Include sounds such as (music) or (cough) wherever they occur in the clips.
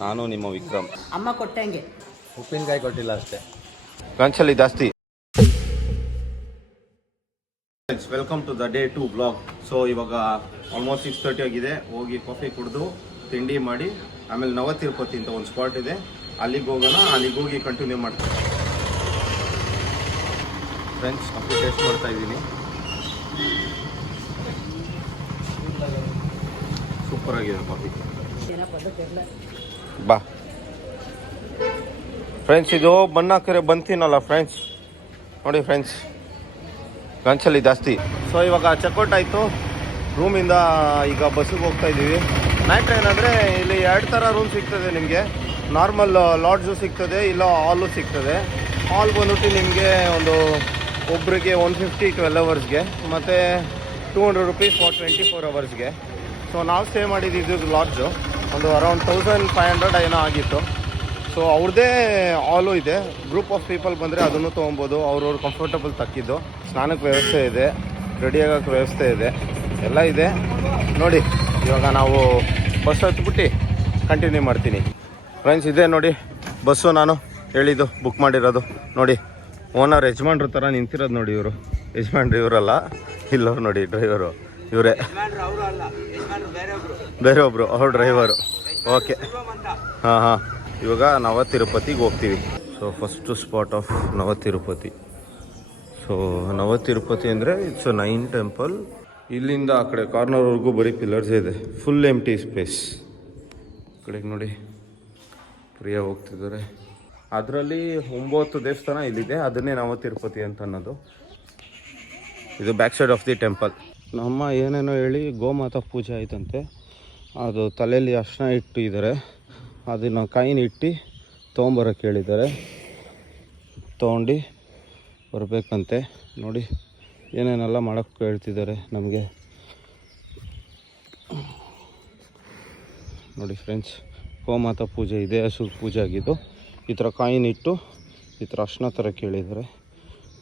ನಾನು ನಿಮ್ಮ ವಿಕ್ರಮ್. ಅಮ್ಮ ಕೊಟ್ಟಂಗೆ. ಉಪ್ಪಿನಕಾಯಿ ಕೊಟ್ಟಿಲ್ಲ ಅಷ್ಟೇ. ಗಂಚಲ್ಲಿ ಜಾಸ್ತಿ. Welcome to the day to blog so ಇವಾಗ ಆಲ್ಮೋಸ್ಟ್ ಸಿಕ್ಸ್ ತರ್ಟಿ ಆಗಿದೆ. ಹೋಗಿ ಕಾಫಿ ಕುಡಿದು ತಿಂಡಿ ಮಾಡಿ ಆಮೇಲೆ ನವ ತಿರುಪತಿ ಅಂತ ಒಂದು ಸ್ಪಾಟ್ ಇದೆ. ಅಲ್ಲಿಗೆ ಹೋಗೋಣ ಅಲ್ಲಿಗೆ ಹೋಗಿ ಕಂಟಿನ್ಯೂ ಮಾಡ್ತೀನಿ ಫ್ರೆಂಡ್ಸ್ ಕಾಫಿ ಟೇಸ್ಟ್ ಮಾಡ್ತಾ ಇದ್ದೀನಿ. ಸೂಪರ್ ಆಗಿದೆ ಕಾಫಿ ಬಾ. ಫ್ರೆಂಡ್ಸ್ ಇದು ಬಣ್ಣ ಹಾಕಿದ್ರೆ ಬಂತೀನಲ್ಲ ಫ್ರೆಂಡ್ಸ್ ನೋಡಿ ಫ್ರೆಂಡ್ಸ್ ಗಂಚಲ್ಲಿ ಜಾಸ್ತಿ. ಸೊ ಇವಾಗ ಚೆಕ್ಔಟ್ ಆಯಿತು. ರೂಮಿಂದ ಈಗ ಬಸ್ಸಿಗೆ ಹೋಗ್ತಾ ಇದ್ದೀವಿ. ನೈಟ್ ಟ್ರೈನ್ ಅಂದರೆ ಇಲ್ಲಿ ಎರಡು ಥರ ರೂಮ್ ಸಿಗ್ತದೆ ನಿಮಗೆ. ನಾರ್ಮಲ್ ಲಾಡ್ಜು ಸಿಗ್ತದೆ, ಇಲ್ಲ ಹಾಲು ಸಿಗ್ತದೆ. ಹಾಲ್ ಬಂದ್ಬಿಟ್ಟು ನಿಮಗೆ ಒಂದು ಒಬ್ರಿಗೆ ಒನ್ ಫಿಫ್ಟಿ ಟ್ವೆಲ್ ಅವರ್ಸ್ಗೆ ಮತ್ತು two hundred rupees for twenty four ಅವರ್ಸ್ಗೆ so ನಾವು ಸ್ಟೇ ಮಾಡಿದ್ದು ಲಾಡ್ಜು ಒಂದು ಅರೌಂಡ್ ತೌಸಂಡ್ ಫೈವ್ ಹಂಡ್ರೆಡ್ ಏನೋ ಆಗಿತ್ತು. ಸೊ ಅವ್ರದ್ದೇ ಆಲು ಇದೆ. ಗ್ರೂಪ್ ಆಫ್ ಪೀಪಲ್ ಬಂದರೆ ಅದನ್ನು ತೊಗೊಬೋದು. ಅವ್ರವ್ರು ಕಂಫರ್ಟಬಲ್ ತಕ್ಕಿದ್ದು. ಸ್ನಾನಕ್ಕೆ ವ್ಯವಸ್ಥೆ ಇದೆ. ರೆಡಿ ಆಗೋಕ್ಕೆ ವ್ಯವಸ್ಥೆ ಇದೆ. ಎಲ್ಲ ಇದೆ. ನೋಡಿ, ಇವಾಗ ನಾವು ಬಸ್ ಹತ್ಬಿಟ್ಟು ಕಂಟಿನ್ಯೂ ಮಾಡ್ತೀನಿ. ಫ್ರೆಂಡ್ಸ್ ಇದೆ ನೋಡಿ. ಬಸ್ಸು ನಾನು ಹೇಳಿದ್ದು ಬುಕ್ ಮಾಡಿರೋದು. ನೋಡಿ ಓನರ್ ಯಜಮಾನ್ರ ಥರ ನಿಂತಿರೋದು ನೋಡಿ ಇವರು. ಯಜಮಾನ್ರು ಇವರಲ್ಲ. ಇಲ್ಲವ್ರು ನೋಡಿ ಡ್ರೈವರು ಇವರೇ. ಬೇರೆ ಒಬ್ರು. ಅವ್ರ ಡ್ರೈವರು ಓಕೆ ಹಾಂ ಹಾಂ. ಇವಾಗ ನವ ತಿರುಪತಿಗೆ ಹೋಗ್ತೀವಿ. ಸೊ ಫಸ್ಟು ಸ್ಪಾಟ್ ಆಫ್ ನವ ತಿರುಪತಿ ಸೊ ನವ ತಿರುಪತಿ ಅಂದರೆ ಇಟ್ಸ್ ನೈನ್ ಟೆಂಪಲ್ ಇಲ್ಲಿಂದ ಆ ಕಡೆ ಕಾರ್ನರ್ವರೆಗೂ ಬರೀ ಪಿಲ್ಲರ್ಸ್ ಇದೆ. ಫುಲ್ ಎಂ ಟಿ ಸ್ಪೇಸ್ ಕಡೆಗೆ ನೋಡಿ. ಪ್ರಿಯ ಹೋಗ್ತಿದ್ದಾರೆ. ಅದರಲ್ಲಿ ಒಂಬತ್ತು ದೇವಸ್ಥಾನ ಇಲ್ಲಿದೆ. ಅದನ್ನೇ ನವ ತಿರುಪತಿ ಅಂತ ಅನ್ನೋದು. ಇದು back side of the temple ನಮ್ಮ ಏನೇನೋ ಹೇಳಿ ಗೋಮಾತಾ ಪೂಜೆ ಆಯ್ತಂತೆ. ಅದು ತಲೆಯಲ್ಲಿ ಅರ್ಶನ ಇಟ್ಟು ಇದ್ದಾರೆ. ಅದನ್ನು ಕಾಯಿನ ಇಟ್ಟು ತೊಗೊಂಬರೋಕೆ ಹೇಳಿದ್ದಾರೆ ತೊಗೊಂಡು ಬರಬೇಕಂತೆ. ನೋಡಿ, ಏನೇನೆಲ್ಲ ಮಾಡೋಕ್ಕೆ ಹೇಳ್ತಿದ್ದಾರೆ ನಮಗೆ. ನೋಡಿ ಫ್ರೆಂಡ್ಸ್ ಗೋಮಾತಾ ಪೂಜೆ ಇದೆ, ಹಸು ಪೂಜೆ ಆಗಿದ್ದು. ಈ ಥರ ಕಾಯಿನ ಇಟ್ಟು ಈ ಥರ ಅರ್ಶನ ಥರ ಕೇಳಿದ್ದಾರೆ.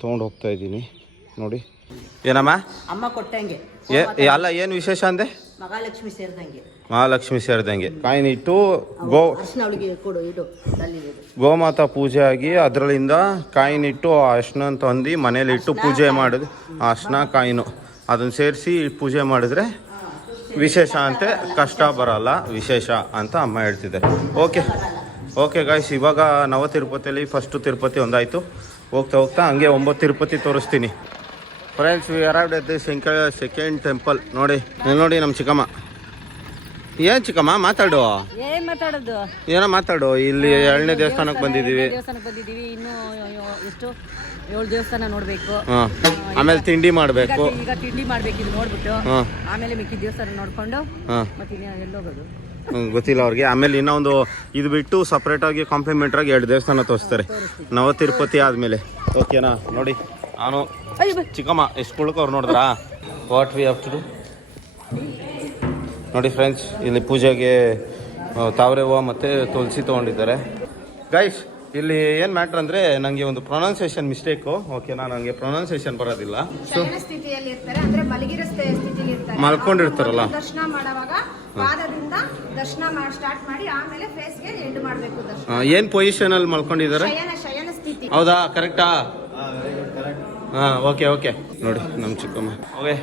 ತೊಗೊಂಡು ಹೋಗ್ತಾ ಇದ್ದೀನಿ. ನೋಡಿ. ಏನಮ್ಮ? ಅಮ್ಮ ಕೊಟ್ಟಂಗೆ. ಏ ಅಲ್ಲ ಏನು ವಿಶೇಷ ಅಂದೆ? ಮಹಾಲಕ್ಷ್ಮಿ ಸೇರಿದಂಗೆ. ಮಹಾಲಕ್ಷ್ಮಿ ಸೇರಿದಂಗೆ. ಕಾಯಿನ ಇಟ್ಟು ಗೋ ಅರ್ಶಿನ ಅವಳಿಗೆ ಕೊಡು ಇಡು ತಲ್ಲಿ ಇಡು ಗೋಮಾತಾ ಪೂಜೆ ಆಗಿ ಅದರಲ್ಲಿಂದ ಕಾಯಿನಿಟ್ಟು ಆ ಅರ್ಶನ ತಂದು ಮನೇಲಿ ಇಟ್ಟು ಪೂಜೆ ಮಾಡೋದು. ಆ ಅರ್ಶನ ಕಾಯಿನು. ಅದನ್ನು ಸೇರಿಸಿ ಪೂಜೆ ಮಾಡಿದ್ರೆ ವಿಶೇಷ ಅಂತೆ ಕಷ್ಟ ಬರಲ್ಲ ವಿಶೇಷ ಅಂತ ಅಮ್ಮ ಹೇಳ್ತಿದ್ದಾರೆ. ಓಕೆ. ಓಕೆ ಗಾಯ್ಸ್ ಇವಾಗ ನವ ತಿರುಪತಿಯಲ್ಲಿ ಫಸ್ಟು ತಿರುಪತಿ ಒಂದಾಯಿತು. ಹೋಗ್ತಾ ಹೋಗ್ತಾ ಹಂಗೆ ಒಂಬತ್ತು ತಿರುಪತಿ ತೋರಿಸ್ತೀನಿ. Friends we arrived at the ಶಂಕ second temple ನೋಡಿ ನೋಡಿ ನಮ್ಮ ಚಿಕ್ಕಮ್ಮ. ಏನ್ ಚಿಕ್ಕಮ್ಮ ಮಾತಾಡು. ಏನ್ ಮಾತಾಡೋದು? ಏನೋ ಮಾತಾಡು. ಇಲ್ಲಿ ಎರಡನೇ ದೇವಸ್ಥಾನಕ್ಕೆ ಬಂದಿದ್ದೀವಿ. ದೇವಸ್ಥಾನಕ್ಕೆ ಬಂದಿದ್ದೀವಿ. ಇನ್ನು ಎಷ್ಟು? ಏಳು ದೇವಸ್ಥಾನ ನೋಡ್ಬೇಕು. ಆಮೇಲೆ ತಿಂಡಿ ಮಾಡಬೇಕು. ಈಗ ತಿಂಡಿ ಮಾಡ್ಬೇಕು ಇದು ನೋಡ್ಬಿಟ್ಟು. ಆಮೇಲೆ ಮಿಕ್ಕಿ ದೇವಸ್ಥಾನ ನೋಡ್ಕೊಂಡು ಮತ್ತೆ ಎಲ್ಲೋಗೋದು ಗೊತ್ತಿಲ್ಲ ಅವ್ರಿಗೆ. ಆಮೇಲೆ ಇನ್ನೊಂದು ಇದು ಬಿಟ್ಟು ಸಪ್ರೇಟಾಗಿ ಕಾಂಪ್ಲಿಮೆಂಟ್ರಾಗಿ ಎರಡು ದೇವಸ್ಥಾನ ತೋರಿಸ್ತಾರೆ. ನವ ತಿರುಪತಿ ಆದಮೇಲೆ. ಓಕೆನಾ ನೋಡಿ. ನಾನು ಚಿಕ್ಕಮ್ಮ ಎಷ್ಟು ಕುಳ್ಕ ಅವ್ರು ನೋಡಿದ್ರ? What we have to do ನೋಡಿ ಫ್ರೆಂಡ್ಸ್ ಇಲ್ಲಿ ಪೂಜೆಗೆ ತಾವರೆ ಹೂವು ಮತ್ತು ತುಳಸಿ ತೊಗೊಂಡಿದ್ದಾರೆ. ಗೈಸ್ ಇಲ್ಲಿ ಏನು ಮ್ಯಾಟ್ರ್ ಅಂದರೆ ನನಗೆ ಒಂದು ಪ್ರೊನೌನ್ಸಿಯೇಷನ್ ಮಿಸ್ಟೇಕು ಓಕೆನಾ ನನಗೆ ಪ್ರೊನೌನ್ಸಿಯೇಷನ್ ಬರೋದಿಲ್ಲ. ಸೊ ಶಯನ ಸ್ಥಿತಿಯಲ್ಲಿ ಇರ್ತಾರೆ ಅಂದ್ರೆ ಮಲಗಿರೋ ಸ್ಥೆ- ಇರ್ತಾರೆ. ಮಲ್ಕೊಂಡಿರ್ತಾರಲ್ಲ. ದರ್ಶನ ಮಾಡುವಾಗ ಪಾದದಿಂದ ದರ್ಶನ ಸ್ಟಾರ್ಟ್ ಮಾಡಿ ಆಮೇಲೆ ಫೇಸ್ಗೆ ಎಂಡ್ ಮಾಡಬೇಕು ಏನು ಪೊಸಿಷನಲ್ಲಿ ಮಲ್ಕೊಂಡಿದ್ದಾರೆ? ಶಯನ ಶಯನ ಸ್ಥಿತಿ. ಹೌದಾ ಕರೆಕ್ಟಾ ಹಾಂ ಓಕೆ ಓಕೆ ನೋಡಿ ನಮ್ಮ ಚಿಕ್ಕಮ್ಮ. Okay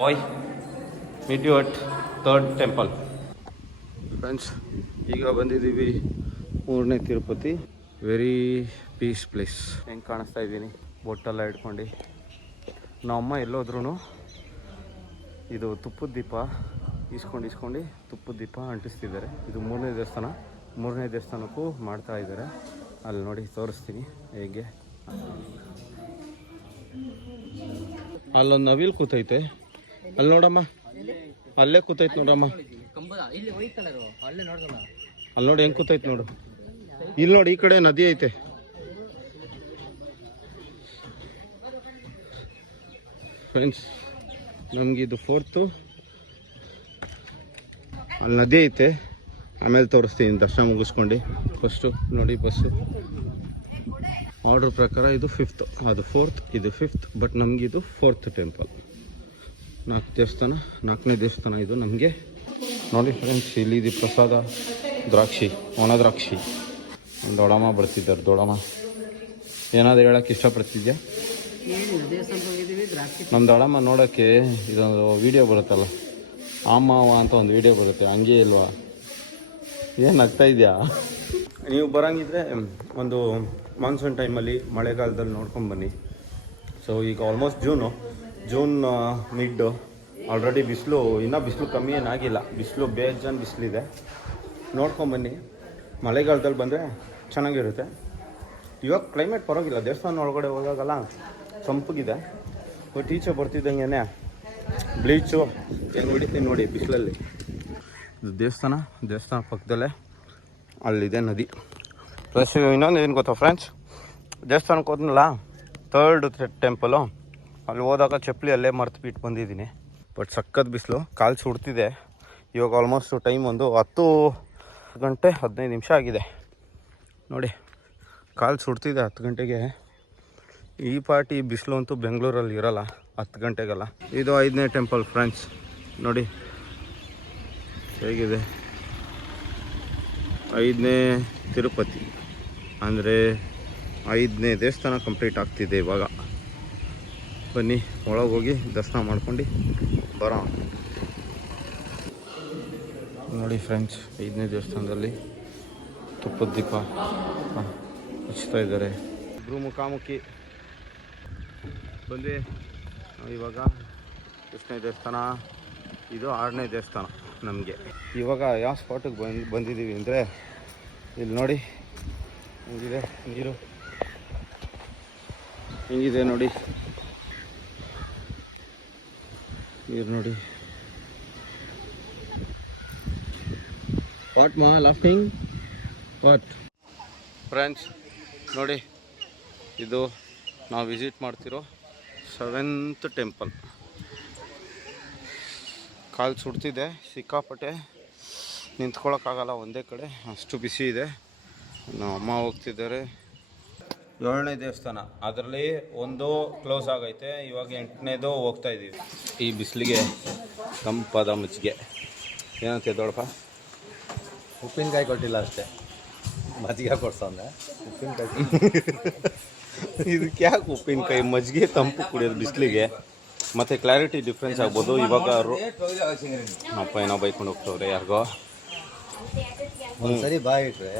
bye meet you at third temple friends ಈಗ ಬಂದಿದ್ದೀವಿ ಮೂರನೇ ತಿರುಪತಿ. ವೆರಿ ಪೀಸ್ ಪ್ಲೇಸ್ ಹೆಂಗೆ ಕಾಣಿಸ್ತಾ ಇದ್ದೀನಿ? ಬೊಟ್ಟೆಲ್ಲ ಇಟ್ಕೊಂಡು. ನಮ್ಮಮ್ಮ ಎಲ್ಲೋದ್ರೂ ಇದು ತುಪ್ಪದ ದೀಪ ಇಸ್ಕೊಂಡು ಇಸ್ಕೊಂಡು ತುಪ್ಪದ ದೀಪ ಅಂಟಿಸ್ತಿದ್ದಾರೆ. ಇದು ಮೂರನೇ ದೇವಸ್ಥಾನ. ಮೂರನೇ ದೇವಸ್ಥಾನಕ್ಕೂ ಮಾಡ್ತಾ ಇದ್ದಾರೆ. ಅಲ್ಲಿ ನೋಡಿ ತೋರಿಸ್ತೀನಿ ಹೇಗೆ. ಅಲ್ಲೊಂದು ನವಿಲ್ ಕೂತೈತೆ. ಅಲ್ಲಿ ನೋಡಮ್ಮ. ಅಲ್ಲೇ ಕೂತೈತೆ ನೋಡಮ್ಮ. ಅಲ್ಲಿ ನೋಡಿ ಹೆಂಗ್ ಕೂತೈತೆ ನೋಡು. ಇಲ್ಲಿ ನೋಡಿ ಈ ಕಡೆ ನದಿ ಐತೆ. ಫ್ರೆಂಡ್ಸ್ ನಮ್ಗೆ ಇದು ಫೋರ್ತು ಅಲ್ಲಿ ನದಿ ಐತೆ. ಆಮೇಲೆ ತೋರಿಸ್ತೀನಿ ದರ್ಶನ ಮುಗಿಸ್ಕೊಂಡು. ಫಸ್ಟು ನೋಡಿ ಬಸ್ಸು ಆರ್ಡ್ರ್ ಪ್ರಕಾರ ಇದು ಫಿಫ್ತ್ ಅದು ಫೋರ್ತ್ ಇದು ಫಿಫ್ತ್ ಬಟ್ ನಮಗಿದು ಫೋರ್ತ್ ಟೆಂಪಲ್ ನಾಲ್ಕು ದೇವಸ್ಥಾನ, ನಾಲ್ಕನೇ ದೇವಸ್ಥಾನ ಇದು ನಮಗೆ. ನೋಡಿ ಫ್ರೆಂಡ್ಸ್ ಇಲ್ಲಿ ಇದು ಪ್ರಸಾದ ದ್ರಾಕ್ಷಿ ಒಣ ದ್ರಾಕ್ಷಿ ದೊಡಮ್ಮ ಬರ್ತಿದ್ದಾರೆ ದೊಡಮ್ಮ ಏನಾದ್ರು ಹೇಳಕ್ಕೆ ಇಷ್ಟಪಡ್ತಿದ್ಯಾ? ನಮ್ಮ ದೊಡಮ್ಮ ನೋಡೋಕ್ಕೆ ಇದೊಂದು ವೀಡಿಯೋ ಬರುತ್ತಲ್ಲ. ಅಮ್ಮವ ಅಂತ ಒಂದು ವಿಡಿಯೋ ಬರುತ್ತೆ, ಹಂಗೆ ಇಲ್ವಾ? ಏನು ಆಗ್ತಾ ಇದೆಯಾ? ನೀವು ಬರೋಂಗಿದ್ರೆ ಒಂದು ಮಾನ್ಸೂನ್ ಟೈಮಲ್ಲಿ ಮಳೆಗಾಲದಲ್ಲಿ ನೋಡ್ಕೊಂಡು ಬನ್ನಿ. ಸೊ ಈಗ almost June June mid already ಬಿಸಿಲು, ಇನ್ನೂ ಬಿಸಿಲು ಕಮ್ಮಿ ಏನಾಗಿಲ್ಲ ಬಿಸಿಲು ಬೇಜಾನ್ ಬಿಸಿಲಿದೆ. ನೋಡ್ಕೊಂಬನ್ನಿ ಮಳೆಗಾಲದಲ್ಲಿ ಬಂದರೆ ಚೆನ್ನಾಗಿರುತ್ತೆ. ಇವಾಗ ಕ್ಲೈಮೇಟ್ ಪರವಾಗಿಲ್ಲ. ದೇವಸ್ಥಾನ ಒಳಗಡೆ ಹೋದಾಗಲ್ಲ ತಂಪಗಿದೆ ಬಟ್ ಈಚೆ ಬರ್ತಿದ್ದಂಗೆ ಬ್ಲೀಚು ಏನು ಹೊಡಿತೀನಿ ನೋಡಿ ಬಿಸಿಲಲ್ಲಿ. ಇದು ದೇವಸ್ಥಾನ. ದೇವಸ್ಥಾನ ಪಕ್ಕದಲ್ಲೇ ಅಲ್ಲಿದೆ ನದಿ. ಪ್ಲಸ್ ಇನ್ನೊಂದು ಏನು ಗೊತ್ತಾ ಫ್ರೆಂಡ್ಸ್ ದೇವಸ್ಥಾನಕ್ಕೆ ಹೋದ್ನಲ್ಲ ತರ್ಡ್ ಟೆಂಪಲು ಅಲ್ಲಿ ಹೋದಾಗ ಚಪ್ಪಲಿ ಅಲ್ಲೇ ಮರ್ತು ಬಿಟ್ಟು ಬಂದಿದ್ದೀನಿ. ಬಟ್ ಸಖತ್ ಬಿಸಿಲು, ಕಾಲು ಸುಡ್ತಿದೆ. ಇವಾಗ ಆಲ್ಮೋಸ್ಟ್ ಟೈಮ್ ಒಂದು ಹತ್ತು ಗಂಟೆ, ಹದಿನೈದು ನಿಮಿಷ ಆಗಿದೆ. ನೋಡಿ, ಕಾಲು ಸುಡ್ತಿದೆ ಹತ್ತು ಗಂಟೆಗೆ. ಈ ಪಾರ್ಟಿ ಬಿಸಿಲು ಅಂತೂ ಬೆಂಗಳೂರಲ್ಲಿ ಇರೋಲ್ಲ, ಹತ್ತು ಗಂಟೆಗೆಲ್ಲ. ಇದು ಐದನೇ ಟೆಂಪಲ್ ಫ್ರೆಂಡ್ಸ್ ನೋಡಿ, ಹೇಗಿದೆ? ಐದನೇ ತಿರುಪತಿ. ಅಂದರೆ ಐದನೇ ದೇವಸ್ಥಾನ ಕಂಪ್ಲೀಟ್ ಆಗ್ತಿದೆ ಇವಾಗ. ಬನ್ನಿ, ಒಳಗೆ ಹೋಗಿ ದರ್ಶನ ಮಾಡ್ಕೊಂಡು ಬರೋ ನೋಡಿ ಫ್ರೆಂಡ್ಸ್ ಐದನೇ ದೇವಸ್ಥಾನದಲ್ಲಿ ತುಪ್ಪದ ದೀಪ. ಹಚ್ತಾ ಇದ್ದಾರೆ. ಇಬ್ಬರು ಮುಖಾಮುಖಿ. ಬಂದು ಇವಾಗ ಎಷ್ಟನೇ ದೇವಸ್ಥಾನ? ಇದು ಆರನೇ ದೇವಸ್ಥಾನ ನಮಗೆ. ಇವಾಗ ಯಾವ ಸ್ಪಾಟಿಗೆ ಬಂದು, ಬಂದಿದ್ದೀವಿ ಅಂದರೆ, ಇಲ್ಲಿ ನೋಡಿ. ಹೆಂಗಿದೆ ನೀರು ಹೆಂಗಿದೆ ನೋಡಿ. ನೀರು ನೋಡಿ. ವಾಟ್ ಮಾ ಲಾಫ್ಟಿಂಗ್ ವಾಟ್ ಫ್ರೆಂಡ್ಸ್ ನೋಡಿ ಇದು ನಾವು ವಿಸಿಟ್ ಮಾಡ್ತಿರೋ ಸೆವೆಂತ್ ಟೆಂಪಲ್ ಕಾಲು ಸುಡ್ತಿದೆ ಸಿಕ್ಕಾಪಟ್ಟೆ ನಿಂತ್ಕೊಳ್ಳೋಕ್ಕಾಗಲ್ಲ ಒಂದೇ ಕಡೆ ಅಷ್ಟು ಬಿಸಿ ಇದೆ. ನಮ್ಮ ಅಮ್ಮ ಹೋಗ್ತಿದ್ದಾರೆ. ಏಳನೇ ದೇವಸ್ಥಾನ. ಅದರಲ್ಲಿ ಒಂದು ಕ್ಲೋಸ್ ಆಗೈತೆ. ಇವಾಗ ಎಂಟನೇದು ಹೋಗ್ತಾ ಇದ್ದೀವಿ ಈ ಬಿಸಿಲಿಗೆ ತಂಪಾದ ಮಜ್ಜಿಗೆ. ಏನಂತೆ ದೊಡ್ಡಪ್ಪ? ಉಪ್ಪಿನಕಾಯಿ ಕೊಟ್ಟಿಲ್ಲ ಅಷ್ಟೇ. ಮಜ್ಜಿಗೆ ಕೊಡ್ಸಂದೆ ಉಪ್ಪಿನಕಾಯಿ ಇದಕ್ಕೆ ಯಾಕೆ ಉಪ್ಪಿನಕಾಯಿ? ಮಜ್ಜಿಗೆ ತಂಪು ಕುಡಿಯೋದು ಬಿಸಿಲಿಗೆ. ಮತ್ತು ಕ್ಲಾರಿಟಿ ಡಿಫ್ರೆನ್ಸ್ ಆಗ್ಬೋದು. ಇವಾಗ ರೋ ಅಪ್ಪ ಏನೋ ಬೈಕೊಂಡು ಹೋಗ್ತವ್ರೆ ಯಾರಿಗೋ. ಒಂದ್ಸರಿ ಬಾಯಿ ಇಟ್ರೆ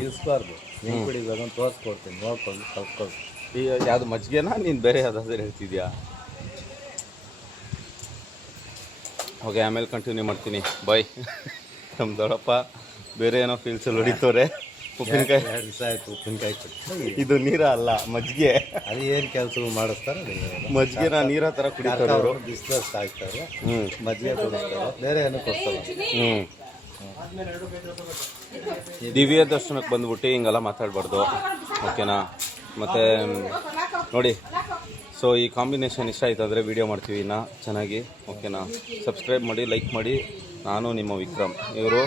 ಇಳಿಸ್ಬಾರ್ದು ಹೆಂಗ್ ಕುಡಿಬೇಕು ಅಂತ ತೋರಿಸ್ಕೊಡ್ತೀನಿ ನೋಡ್ಕೊಂಡು ಕಲ್ತ್ಕೊಂಡು ಈಗ ಯಾವ್ದು ಮಜ್ಜಿಗೆನಾ ನೀನು ಬೇರೆ ಯಾವ್ದಾದ್ರು ಹೇಳ್ತಿದ್ಯಾ? ಓಕೆ ಆಮೇಲೆ ಕಂಟಿನ್ಯೂ ಮಾಡ್ತೀನಿ. ಬಾಯ್ (laughs) ನಮ್ಮ ದೊಡ್ಡಪ್ಪ ಬೇರೆ ಏನೋ ಫೀಲ್ಸಲ್ಲಿ ಹೊಡಿತವ್ರೆ. ಉಪ್ಪಿನಕಾಯಿ. ಎರಡು ದಿವಸ ಆಯ್ತು ಉಪ್ಪಿನಕಾಯಿ ಕೊಟ್ಟು ಇದು ನೀರ ಅಲ್ಲ ಮಜ್ಜಿಗೆ. ಅದು ಏನು ಕೆಲಸ ಮಾಡಿಸ್ತಾರೆ ಮಜ್ಜಿಗೆನ ನೀರ ಥರ ಕುಡಿತಾರೆ ಅವರು ಮಜ್ಜಿಗೆ ಕೊಡಿಸ್ತಾರೆ. ಬೇರೆ ಏನೋ ಕೊಡ್ತಾರೆ ಹ್ಞೂ ದಿವ್ಯ ದರ್ಶನಕ್ಕೆ ಬಂದ್ಬಿಟ್ಟು ಹಿಂಗೆಲ್ಲ ಮಾತಾಡಬಾರ್ದು ಓಕೆನಾ? ಮತ್ತು ನೋಡಿ ಸೊ ಈ ಕಾಂಬಿನೇಷನ್ ಇಷ್ಟ ಆಯ್ತು ಅಂದರೆ ವೀಡಿಯೋ ಮಾಡ್ತೀವಿ ಇನ್ನು ಚೆನ್ನಾಗಿ ಓಕೆನಾ? ಸಬ್ಸ್ಕ್ರೈಬ್ ಮಾಡಿ ಲೈಕ್ ಮಾಡಿ. ನಾನು ನಿಮ್ಮ ವಿಕ್ರಮ್. ಇವರು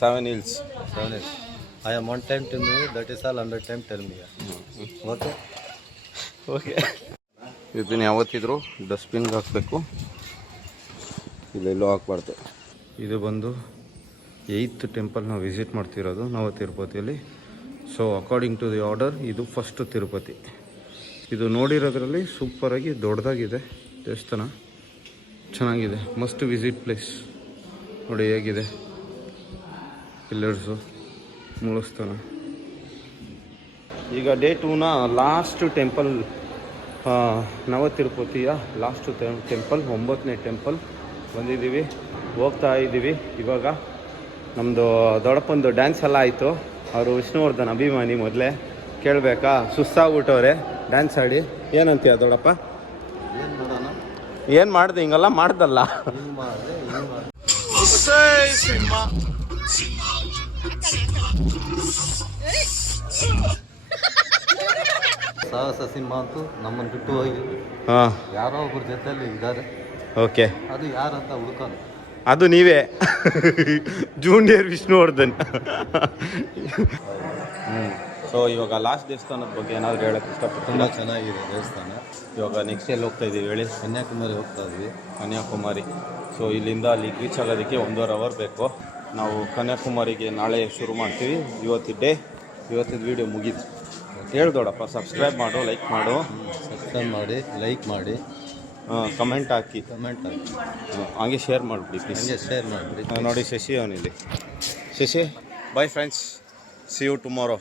seven hills seven I am one time tell me that is all hundred time tell me okay okay ಇದನ್ನು ಯಾವತ್ತಿದ್ರು ಡಸ್ಟ್ಬಿನ್ಗೆ ಹಾಕಬೇಕು. ಇಲ್ಲೆಲ್ಲೋ ಹಾಕ್ಬಾರ್ದು. ಇದು ಬಂದು ಏಯ್ತ್ ಟೆಂಪಲ್ ನಾವು ವಿಸಿಟ್ ಮಾಡ್ತಿರೋದು ನವ ತಿರುಪತಿಯಲ್ಲಿ. So according to the order ಇದು ಫಸ್ಟ್ ತಿರುಪತಿ. ಇದು ನೋಡಿರೋದ್ರಲ್ಲಿ ಸೂಪರಾಗಿ ದೊಡ್ಡದಾಗಿದೆ. ದೇವಸ್ಥಾನ ಚೆನ್ನಾಗಿದೆ. ಮಸ್ಟ್ ವಿಸಿಟ್ ಪ್ಲೇಸ್ ನೋಡಿ ಹೇಗಿದೆ. ಪಿಲ್ಲರ್ಸು ಮೂಲಸ್ಥಾನ. ಈಗ ಡೇ ಟೂನ ಲಾಸ್ಟ್ ಟೆಂಪಲ್ ನವ ತಿರುಪತಿಯ ಲಾಸ್ಟ್ ಟೆಂಪಲ್ ಒಂಬತ್ತನೇ ಟೆಂಪಲ್ ಬಂದಿದ್ದೀವಿ. ಹೋಗ್ತಾ ಇದ್ದೀವಿ. ಇವಾಗ ನಮ್ಮದು ದೊಡ್ಡಪ್ಪಂದು ಡ್ಯಾನ್ಸ್ ಎಲ್ಲ ಆಯಿತು. ಅವರು ವಿಷ್ಣುವರ್ಧನ್ ಅಭಿಮಾನಿ ಮೊದಲೇ. ಕೇಳಬೇಕಾ? ಸುಸ್ತಾಗ್ಬಿಟ್ಟವ್ರೆ ಡ್ಯಾನ್ಸ್ ಆಡಿ. ಏನಂತೀಯ ದೊಡ್ಡಪ್ಪ? ಏನು ಮಾಡೋಣ ಏನು ಮಾಡ್ದೆ? ಹಿಂಗೆಲ್ಲ ಮಾಡ್ದಲ್ಲ. ಸಾಹಸ ಸಿಂಹ ಅಂತೂ ನಮ್ಮನ್ನು ಬಿಟ್ಟು ಹೋಗಿ. ಹಾಂ. ಯಾರೋ ಒಬ್ಬರ ಜೊತೆಯಲ್ಲಿ ಇದ್ದಾರೆ. ಓಕೆ. ಅದು ಯಾರಂತ ಹುಡ್ಕೊಂಡು ಅದು ನೀವೇ. ಜೂನಿಯರ್ ವಿಷ್ಣುವರ್ಧನ್. ಹ್ಞೂ ಸೊ ಇವಾಗ ಲಾಸ್ಟ್ ದೇವಸ್ಥಾನದ ಬಗ್ಗೆ ಏನಾದರೂ ಹೇಳಕ್ಕೆ ತುಂಬ ಇಷ್ಟಪಡ್ತೀನಿ ಚೆನ್ನಾಗಿದೆ ದೇವಸ್ಥಾನ. ಇವಾಗ ನೆಕ್ಸ್ಟ್ ಎಲ್ಲಿ ಹೋಗ್ತಾ ಇದ್ದೀವಿ ಹೇಳಿ? ಕನ್ಯಾಕುಮಾರಿ ಹೋಗ್ತಾ ಇದ್ವಿ. ಕನ್ಯಾಕುಮಾರಿ. ಸೊ ಇಲ್ಲಿಂದ ಅಲ್ಲಿ ರೀಚ್ ಆಗೋದಕ್ಕೆ ಒಂದೂವರೆ ಅವರ್ ಬೇಕು. ನಾವು ಕನ್ಯಾಕುಮಾರಿಗೆ ನಾಳೆ ಶುರು ಮಾಡ್ತೀವಿ. ಇವತ್ತು ಡೇ ಇವತ್ತಿನ ವೀಡಿಯೋ ಮುಗೀತು. ಹೇಳ್ದೋಡಪ್ಪ ಸಬ್ಸ್ಕ್ರೈಬ್ ಮಾಡು ಲೈಕ್ ಮಾಡು. ಸಬ್ಸ್ಕ್ರೈಬ್ ಮಾಡಿ ಲೈಕ್ ಮಾಡಿ. ಕಮೆಂಟ್ ಹಾಕಿ. ಕಮೆಂಟ್ ಹಾಕಿ. ಹಾಗೆ ಶೇರ್ ಮಾಡಿಬಿಡಿ ಪ್ಲೀಸ್ ಹಂಗೆ ಶೇರ್ ಮಾಡಿಬಿಡಿ ನೋಡಿ Shashi ಅವನಿಲ್ಲಿ Shashi bye friends see you tomorrow